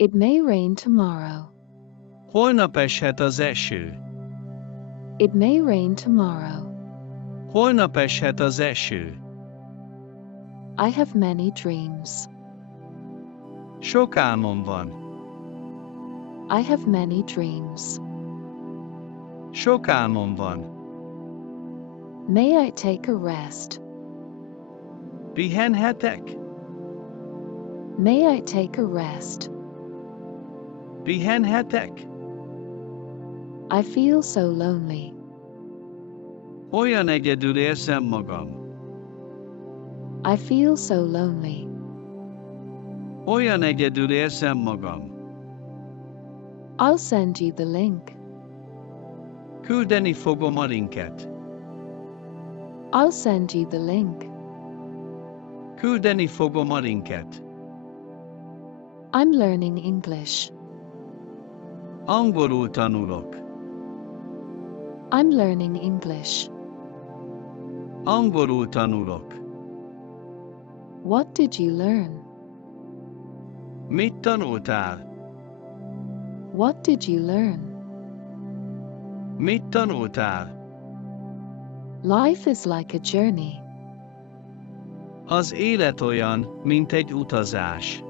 It may rain tomorrow. Holnap eshet az eső. It may rain tomorrow. Holnap eshet az eső. I have many dreams. Sok álmom van. I have many dreams. Sok álmom van. May I take a rest? Pihenhetek? May I take a rest? Pihenhetek? I feel so lonely. Olyan egyedül érzem magam. I feel so lonely. Olyan egyedül érzem magam. I'll send you the link. Küldeni fogom a linket. I'll send you the link. Küldeni fogom a linket. I'm learning English. Angolul tanulok. I'm learning English. Angolul tanulok. What did you learn? Mit tanultál? What did you learn? Mit tanultál? Life is like a journey. Az élet olyan, mint egy utazás.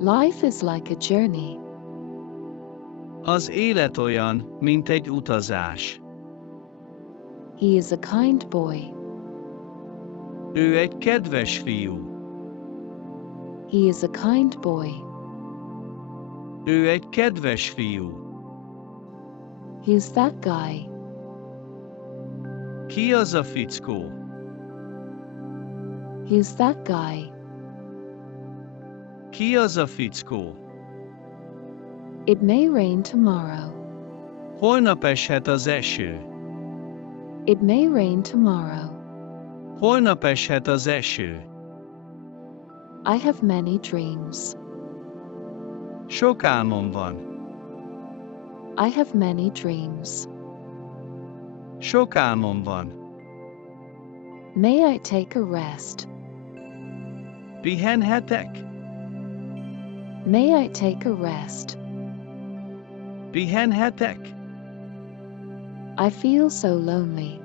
Life is like a journey. Az élet olyan, mint egy utazás. He is a kind boy. Ő egy kedves fiú. He is a kind boy. Ő egy kedves fiú. He's that guy. Ki az a fickó? He's that guy. Ki az a fickó? It may rain tomorrow. Holnap eshet az eső. It may rain tomorrow. Holnap eshet az eső. I have many dreams. Sok álmom van. I have many dreams. Sok álmom van. May I take a rest? Pihenhetek? May I take a rest? Pihenhetek? I feel so lonely.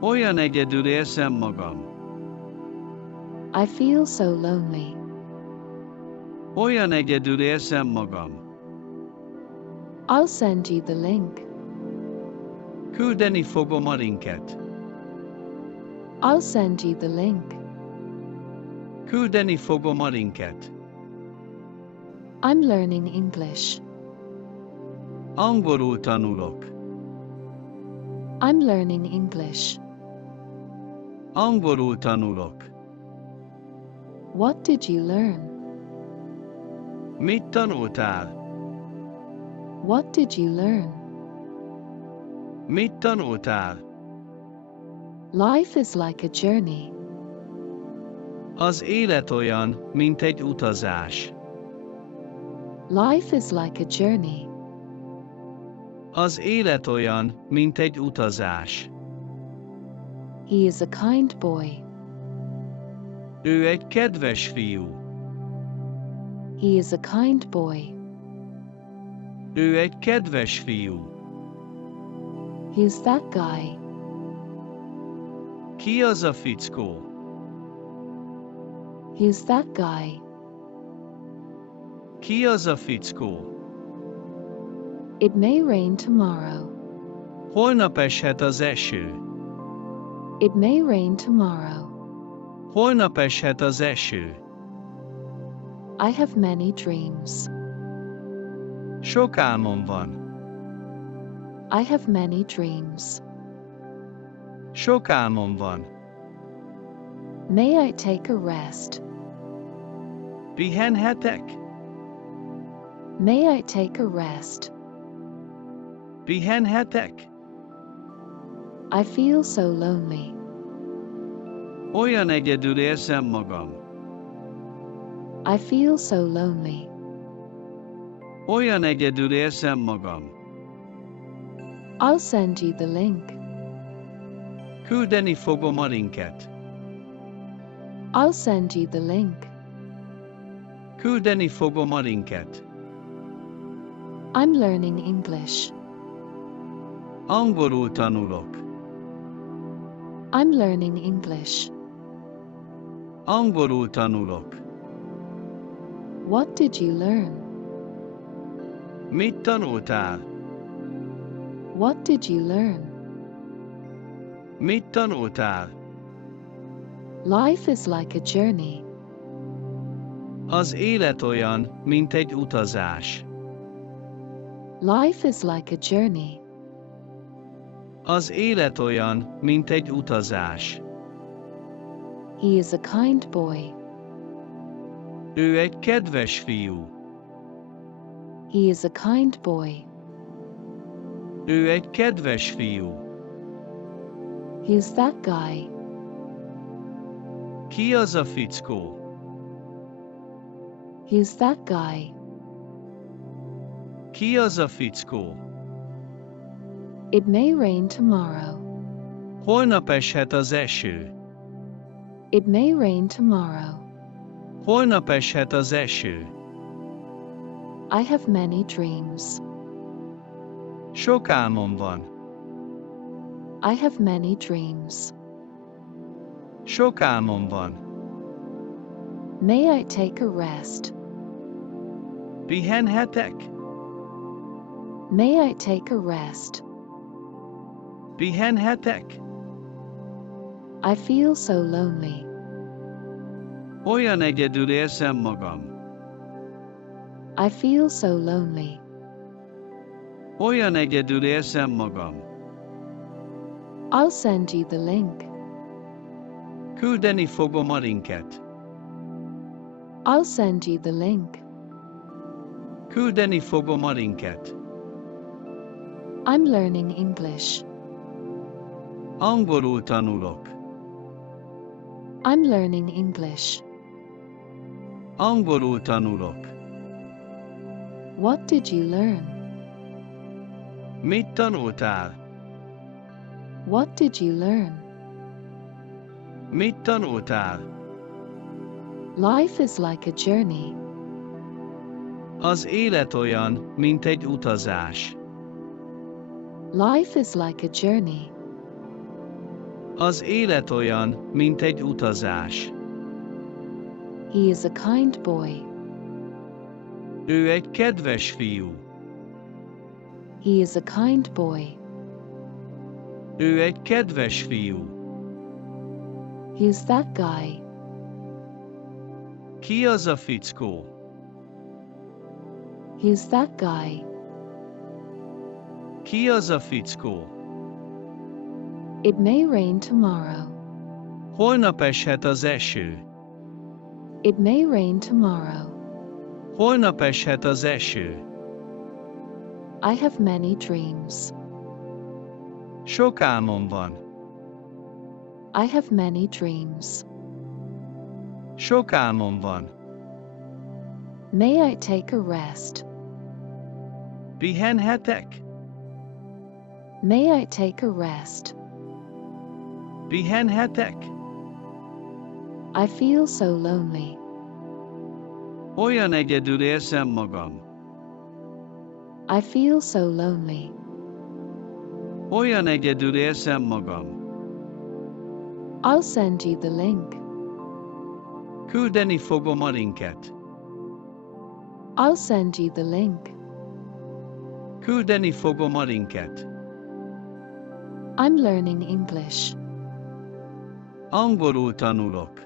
Olyan egyedül érzem magam. I feel so lonely. Olyan egyedül érzem magam. I'll send you the link. Küldeni fogom a linket. I'll send you the link. Küldeni fogom a linket. I'm learning English. Angolul tanulok. I'm learning English. Angolul tanulok. What did you learn? Mit tanultál? What did you learn? Mit tanultál? Life is like a journey. Az élet olyan, mint egy utazás. Life is like a journey. Az élet olyan, mint egy utazás. He is a kind boy. Ő egy kedves fiú. He is a kind boy. Ő egy kedves fiú. He's that guy. Ki az a fickó? He's that guy. Ki az a fickó? It may rain tomorrow. Holnap eshet az eső. It may rain tomorrow. Holnap eshet az eső. I have many dreams. Sok álmom van. I have many dreams. Sok álmom van. May I take a rest? Pihenhetek? May I take a rest? Pihenhetek? I feel so lonely. Olyan egyedül érzem magam. I feel so lonely. Olyan egyedül érzem magam. I'll send you the link. Küldeni fogom a linket. I'll send you the link. Küldeni fogom a linket. I'm learning English. Angolul tanulok. I'm learning English. Angolul tanulok. What did you learn? Mit tanultál? What did you learn? Mit tanultál? Life is like a journey. Az élet olyan, mint egy utazás. Life is like a journey. Az élet olyan, mint egy utazás. He is a kind boy. Ő egy kedves fiú. He is a kind boy. Ő egy kedves fiú. Who's that guy? Ki az a fickó? Who's that guy? Ki az a fickó? It may rain tomorrow. Holnap eshet az eső. It may rain tomorrow. Holnap eshet az eső. I have many dreams. Sok álmom van. I have many dreams. Sok álmom van. May I take a rest? Pihenhetek? May I take a rest? Pihenhetek? I feel so lonely. Olyan egyedül érzem magam. I feel so lonely. Olyan egyedül érzem magam. I'll send you the link. Küldeni fogom a linket. I'll send you the link. Küldeni fogom a linket. I'm learning English. Angolul tanulok. I'm learning English. Angolul tanulok. What did you learn? Mit tanultál? What did you learn? Mit tanultál? Life is like a journey. Az élet olyan, mint egy utazás. Life is like a journey. Az élet olyan, mint egy utazás. He is a kind boy. Ő egy kedves fiú. He is a kind boy. Ő egy kedves fiú. Who's that guy? Ki az a fickó? Who's that guy? Ki az a fickó? It may rain tomorrow. Holnap eshet az eső. It may rain tomorrow. Holnap eshet az eső. I have many dreams. Sok álmom van. I have many dreams. Sok álmom van. May I take a rest? Pihenhetek? May I take a rest? Pihenhetek? I feel so lonely. Olyan egyedül érzem magam. I feel so lonely. Olyan egyedül érzem magam. I'll send you the link. Küldeni fogom a linket. I'll send you the link. Küldeni fogom a linket. I'm learning English. Angolul tanulok.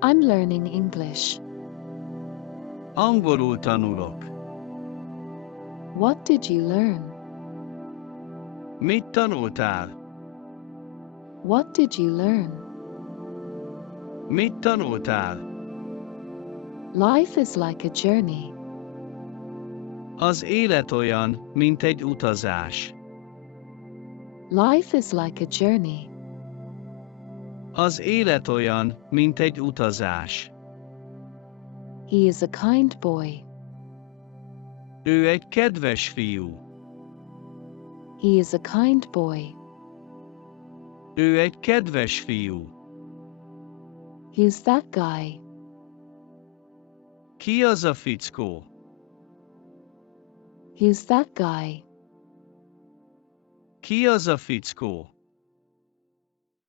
I'm learning English. Angolul tanulok. What did you learn? Mit tanultál? What did you learn? Mit tanultál? Life is like a journey. Az élet olyan, mint egy utazás. Life is like a journey. Az élet olyan, mint egy utazás. He is a kind boy. Ő egy kedves fiú. He is a kind boy. Ő egy kedves fiú. Who's that guy? Ki az a fickó? Who's that guy? Ki az a fickó?